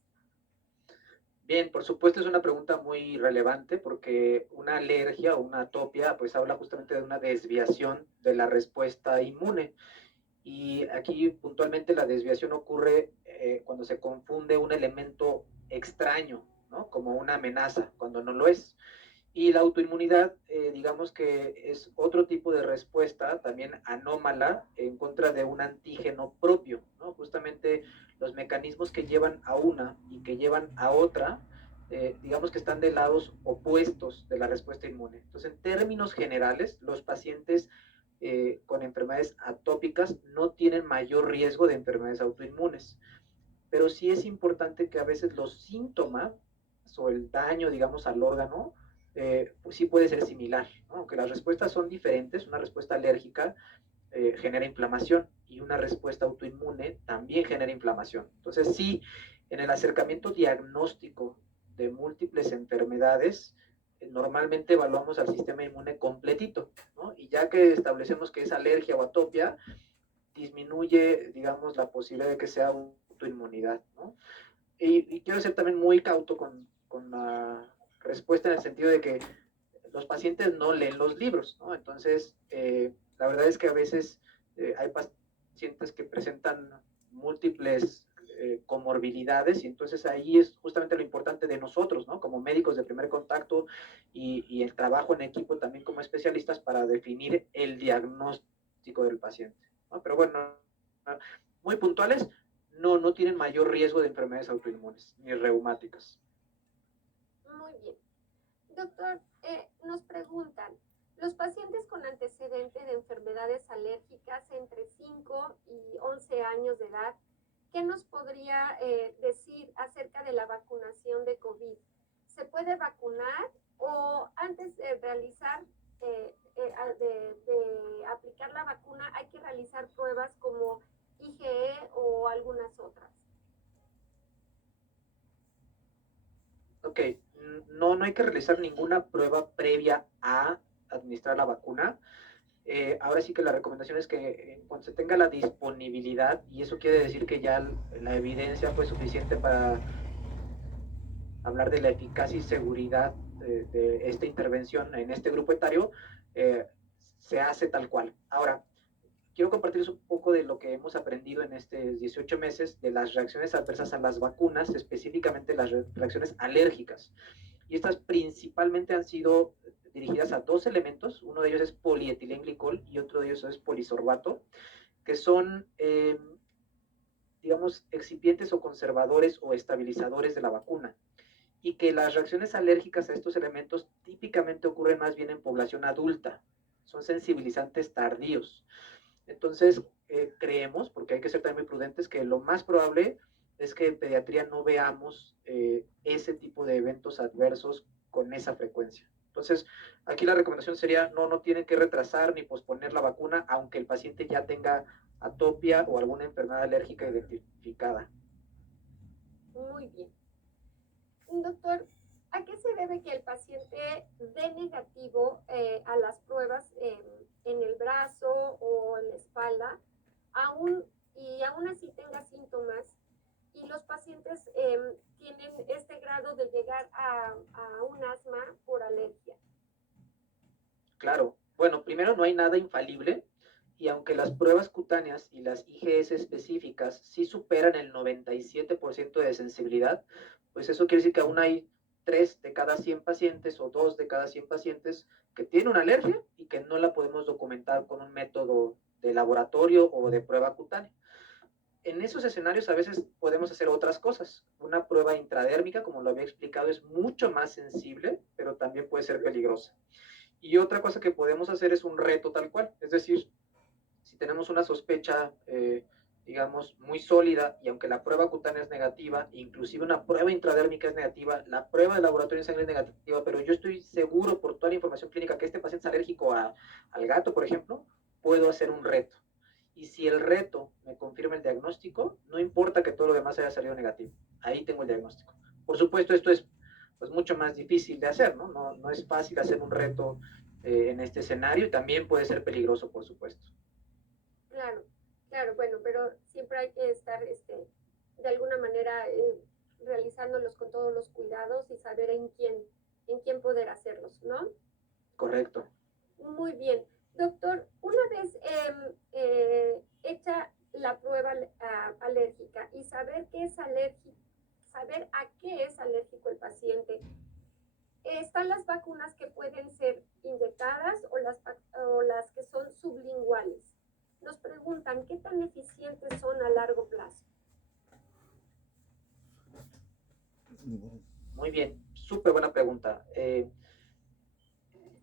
Bien, por supuesto es una pregunta muy relevante porque una alergia o una atopia pues habla justamente de una desviación de la respuesta inmune. Y aquí puntualmente la desviación ocurre cuando se confunde un elemento extraño, ¿no? Como una amenaza, cuando no lo es. Y la autoinmunidad, digamos que es otro tipo de respuesta también anómala en contra de un antígeno propio, ¿no? Justamente los mecanismos que llevan a una y que llevan a otra, digamos que están de lados opuestos de la respuesta inmune. Entonces, en términos generales, los pacientes con enfermedades atópicas no tienen mayor riesgo de enfermedades autoinmunes, pero sí es importante que a veces los síntomas o el daño, digamos, al órgano, pues sí puede ser similar, ¿no? Aunque las respuestas son diferentes. Una respuesta alérgica genera inflamación y una respuesta autoinmune también genera inflamación. Entonces sí, en el acercamiento diagnóstico de múltiples enfermedades, normalmente evaluamos al sistema inmune completito, ¿no? Y ya que establecemos que es alergia o atopia, disminuye, digamos, la posibilidad de que sea autoinmunidad, ¿no? Y quiero ser también muy cauto con la respuesta en el sentido de que los pacientes no leen los libros, ¿no? Entonces, la verdad es que a veces hay pacientes que presentan múltiples comorbilidades y entonces ahí es justamente lo importante de nosotros, ¿no? Como médicos de primer contacto y el trabajo en equipo también como especialistas para definir el diagnóstico del paciente, ¿no? Pero bueno, muy puntuales, no tienen mayor riesgo de enfermedades autoinmunes ni reumáticas. Muy bien. Doctor, nos preguntan, los pacientes con antecedente de enfermedades alérgicas entre 5 y 11 años de edad, ¿qué nos podría decir acerca de la vacunación de COVID? ¿Se puede vacunar o antes de realizar, de aplicar la vacuna, hay que realizar pruebas como IgE o algunas otras? Ok, no hay que realizar ninguna prueba previa a administrar la vacuna. Ahora sí que la recomendación es que cuando se tenga la disponibilidad, y eso quiere decir que ya la evidencia fue suficiente para hablar de la eficacia y seguridad de esta intervención en este grupo etario, se hace tal cual. Ahora, quiero compartirles un poco de lo que hemos aprendido en estos 18 meses de las reacciones adversas a las vacunas, específicamente las reacciones alérgicas. Y estas principalmente han sido dirigidas a dos elementos. Uno de ellos es polietilenglicol y otro de ellos es polisorbato, que son, digamos, excipientes o conservadores o estabilizadores de la vacuna. Y que las reacciones alérgicas a estos elementos típicamente ocurren más bien en población adulta. Son sensibilizantes tardíos. Entonces, creemos, porque hay que ser también muy prudentes, que lo más probable es que en pediatría no veamos ese tipo de eventos adversos con esa frecuencia. Entonces, aquí la recomendación sería no tienen que retrasar ni posponer la vacuna, aunque el paciente ya tenga atopia o alguna enfermedad alérgica identificada. Muy bien. Doctor, ¿a qué se debe que el paciente dé negativo a las pruebas en el brazo o en la espalda, aún, y aún así tenga síntomas y los pacientes tienen este grado de llegar a un asma por alergia? Claro. Bueno, primero no hay nada infalible y aunque las pruebas cutáneas y las IgS específicas sí superan el 97% de sensibilidad, pues eso quiere decir que aún hay 3 de cada 100 pacientes o 2 de cada 100 pacientes que tienen una alergia y que no la podemos documentar con un método de laboratorio o de prueba cutánea. En esos escenarios a veces podemos hacer otras cosas. Una prueba intradérmica, como lo había explicado, es mucho más sensible, pero también puede ser peligrosa. Y otra cosa que podemos hacer es un reto tal cual, es decir, si tenemos una sospecha, digamos, muy sólida, y aunque la prueba cutánea es negativa, inclusive una prueba intradérmica es negativa, la prueba de laboratorio en sangre es negativa, pero yo estoy seguro por toda la información clínica que este paciente es alérgico al gato, por ejemplo, puedo hacer un reto. Y si el reto me confirma el diagnóstico, no importa que todo lo demás haya salido negativo, ahí tengo el diagnóstico. Por supuesto, esto es pues mucho más difícil de hacer, ¿no? No es fácil hacer un reto en este escenario y también puede ser peligroso, por supuesto. Claro, claro, bueno, pero siempre hay que estar de alguna manera realizándolos con todos los cuidados y saber en quién poder hacerlos, ¿no? Correcto. Muy bien. Doctor, una vez hecha la prueba alérgica y saber qué es alérgico, saber a qué es alérgico el paciente, están las vacunas que pueden ser inyectadas o las que son sublinguales. Nos preguntan qué tan eficientes son a largo plazo. Muy bien, súper buena pregunta.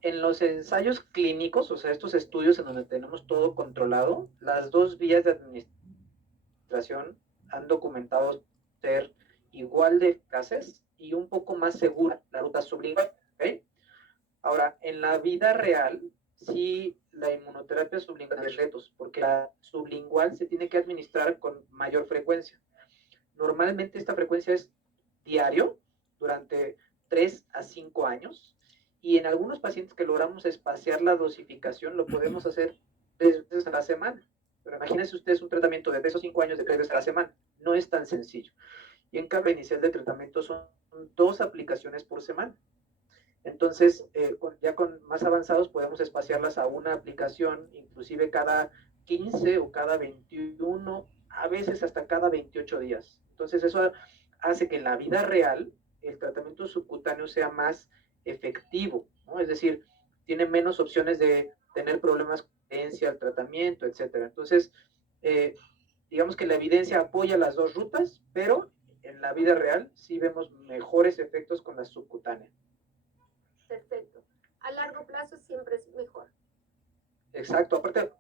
En los ensayos clínicos, o sea, estos estudios en donde tenemos todo controlado, las dos vías de administración han documentado ser igual de eficaces y un poco más segura la ruta sublingual. ¿Okay? Ahora, en la vida real, sí, la inmunoterapia sublingual tiene retos, porque la sublingual se tiene que administrar con mayor frecuencia. Normalmente esta frecuencia es diario durante 3 a 5 años y en algunos pacientes que logramos espaciar la dosificación lo podemos hacer 3 veces a la semana. Pero imagínense ustedes un tratamiento de 3 o 5 años de 3 veces a la semana. No es tan sencillo. Y en cambio inicial del tratamiento son 2 aplicaciones por semana. Entonces, ya con más avanzados podemos espaciarlas a una aplicación, inclusive cada 15 o cada 21, a veces hasta cada 28 días. Entonces, eso hace que en la vida real el tratamiento subcutáneo sea más efectivo, ¿no? Es decir, tiene menos opciones de tener problemas con adherencia al tratamiento, etcétera. Entonces, digamos que la evidencia apoya las dos rutas, pero en la vida real sí vemos mejores efectos con la subcutánea. Perfecto. A largo plazo siempre es mejor. Exacto, aparte,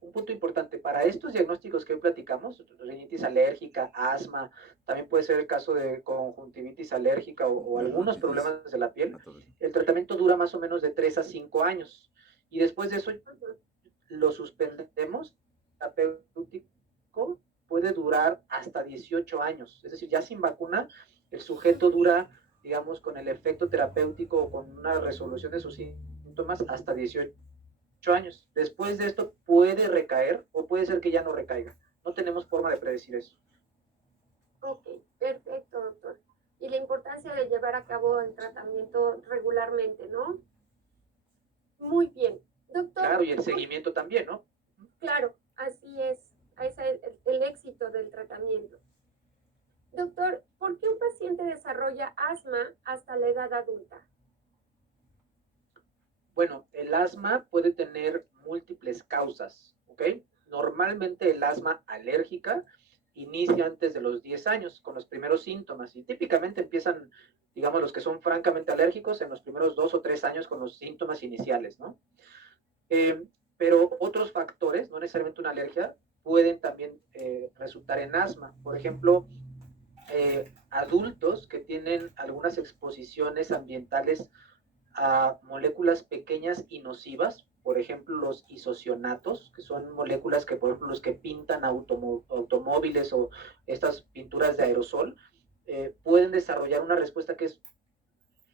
un punto importante, para estos diagnósticos que hoy platicamos, rinitis alérgica, asma, también puede ser el caso de conjuntivitis alérgica o algunos problemas de la piel, el tratamiento dura más o menos de 3 a 5 años y después de eso lo suspendemos, terapéutico puede durar hasta 18 años, es decir, ya sin vacuna, el sujeto dura, digamos, con el efecto terapéutico o con una resolución de sus síntomas hasta 18 años. Después de esto puede recaer o puede ser que ya no recaiga. No tenemos forma de predecir eso. Ok, perfecto, doctor. Y la importancia de llevar a cabo el tratamiento regularmente, ¿no? Muy bien. Doctor. Claro, y el seguimiento también, ¿no? Claro, así es. Ese es el éxito del tratamiento. Doctor, ¿por qué un paciente desarrolla asma hasta la edad adulta? Bueno, el asma puede tener múltiples causas, ¿ok? Normalmente el asma alérgica inicia antes de los 10 años con los primeros síntomas y típicamente empiezan, digamos, los que son francamente alérgicos en los primeros 2 o 3 años con los síntomas iniciales, ¿no? Pero otros factores, no necesariamente una alergia, pueden también resultar en asma. Por ejemplo, adultos que tienen algunas exposiciones ambientales a moléculas pequeñas y nocivas, por ejemplo los isocionatos, que son moléculas que por ejemplo los que pintan automóviles o estas pinturas de aerosol, pueden desarrollar una respuesta que es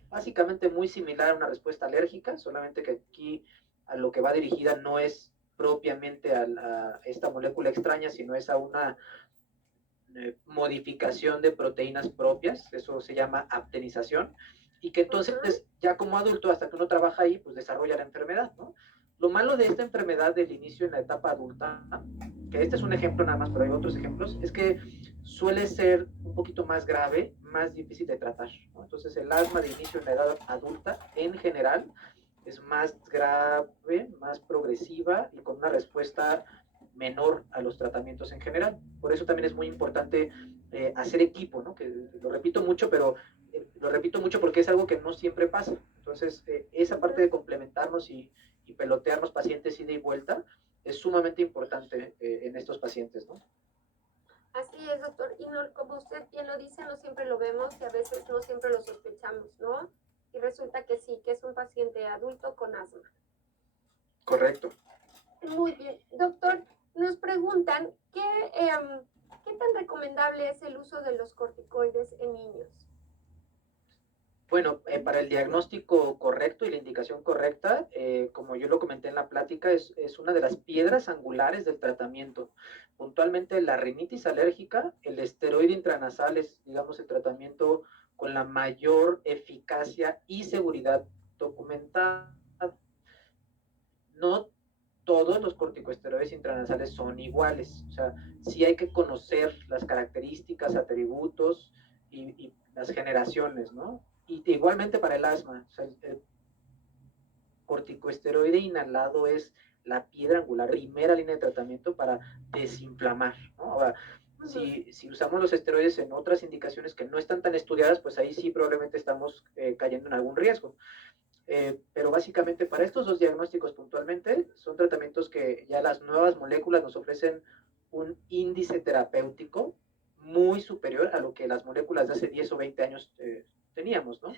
básicamente muy similar a una respuesta alérgica, solamente que aquí a lo que va dirigida no es propiamente a esta molécula extraña, sino es a una modificación de proteínas propias, eso se llama aptenización, y que Ujú. entonces ya como adulto, hasta que uno trabaja ahí, pues desarrolla la enfermedad, ¿no? Lo malo de esta enfermedad del inicio en la etapa adulta, que este es un ejemplo nada más, pero hay otros ejemplos, es que suele ser un poquito más grave, más difícil de tratar, ¿no? Entonces el asma de inicio en la edad adulta, en general, es más grave, más progresiva y con una respuesta menor a los tratamientos en general. Por eso también es muy importante hacer equipo, ¿no? Que lo repito mucho, pero lo repito mucho porque es algo que no siempre pasa. Entonces, esa parte de Ujú. complementarnos y pelotearnos pacientes ida y vuelta es sumamente importante en estos pacientes, ¿no? Así es, doctor. Y no, como usted bien lo dice, no siempre lo vemos y a veces no siempre lo sospechamos, ¿no? Y resulta que sí, que es un paciente adulto con asma. Correcto. Muy bien. Doctor, nos preguntan qué tan recomendable es el uso de los corticoides en niños. Bueno, para el diagnóstico correcto y la indicación correcta, como yo lo comenté en la plática, es una de las piedras angulares del tratamiento. Puntualmente la rinitis alérgica, el esteroide intranasal es, digamos, el tratamiento con la mayor eficacia y seguridad documentada. No todos los corticosteroides intranasales son iguales. O sea, sí hay que conocer las características, atributos y las generaciones, ¿no? Y igualmente para el asma, o sea, el corticosteroide inhalado es la piedra angular, primera línea de tratamiento para desinflamar, ¿no? Ahora, Ujú. si usamos los esteroides en otras indicaciones que no están tan estudiadas, pues ahí sí probablemente estamos cayendo en algún riesgo. Pero básicamente para estos dos diagnósticos puntualmente son tratamientos que ya las nuevas moléculas nos ofrecen un índice terapéutico muy superior a lo que las moléculas de hace 10 o 20 años teníamos, ¿no?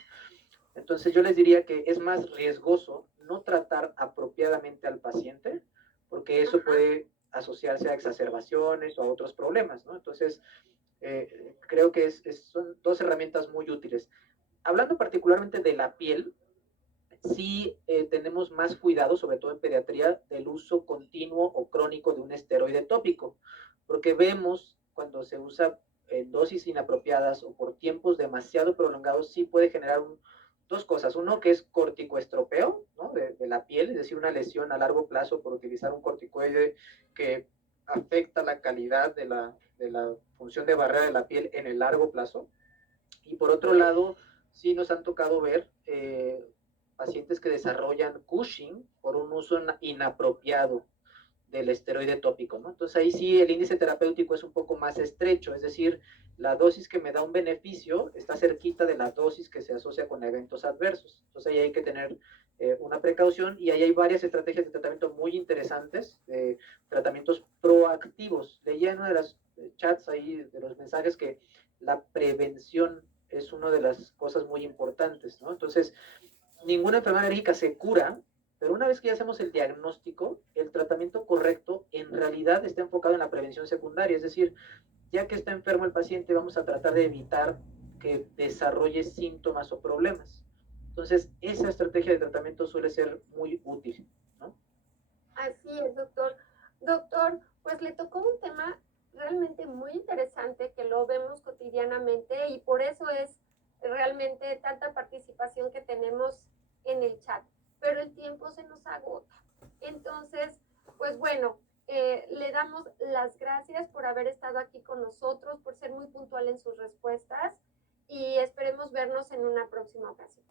Entonces yo les diría que es más riesgoso no tratar apropiadamente al paciente, porque eso Ajá. puede asociarse a exacerbaciones o a otros problemas, ¿no? Entonces, creo que son dos herramientas muy útiles. Hablando particularmente de la piel, sí tenemos más cuidado, sobre todo en pediatría, del uso continuo o crónico de un esteroide tópico, porque vemos cuando se usa en dosis inapropiadas o por tiempos demasiado prolongados, sí puede generar dos cosas. Uno, que es corticoestropeo, ¿no? De la piel, es decir, una lesión a largo plazo por utilizar un corticoide que afecta la calidad de la función de barrera de la piel en el largo plazo. Y por otro Ok. lado, sí nos han tocado ver pacientes que desarrollan Cushing por un uso inapropiado del esteroide tópico, ¿no? Entonces ahí sí el índice terapéutico es un poco más estrecho, es decir, la dosis que me da un beneficio está cerquita de la dosis que se asocia con eventos adversos. Entonces ahí hay que tener una precaución y ahí hay varias estrategias de tratamiento muy interesantes, tratamientos proactivos. Leía en una de las chats ahí, de los mensajes, que la prevención es una de las cosas muy importantes, ¿no? Entonces, ninguna enfermedad alérgica se cura, pero una vez que ya hacemos el diagnóstico, el tratamiento correcto en realidad está enfocado en la prevención secundaria, es decir, ya que está enfermo el paciente, vamos a tratar de evitar que desarrolle síntomas o problemas. Entonces, esa estrategia de tratamiento suele ser muy útil, ¿no? Así es, doctor. Doctor, pues le tocó un tema realmente muy interesante que lo vemos cotidianamente y por eso es realmente tanta participación que tenemos en el chat, pero el tiempo se nos agota. Entonces, pues bueno, le damos las gracias por haber estado aquí con nosotros, por ser muy puntual en sus respuestas y esperemos vernos en una próxima ocasión.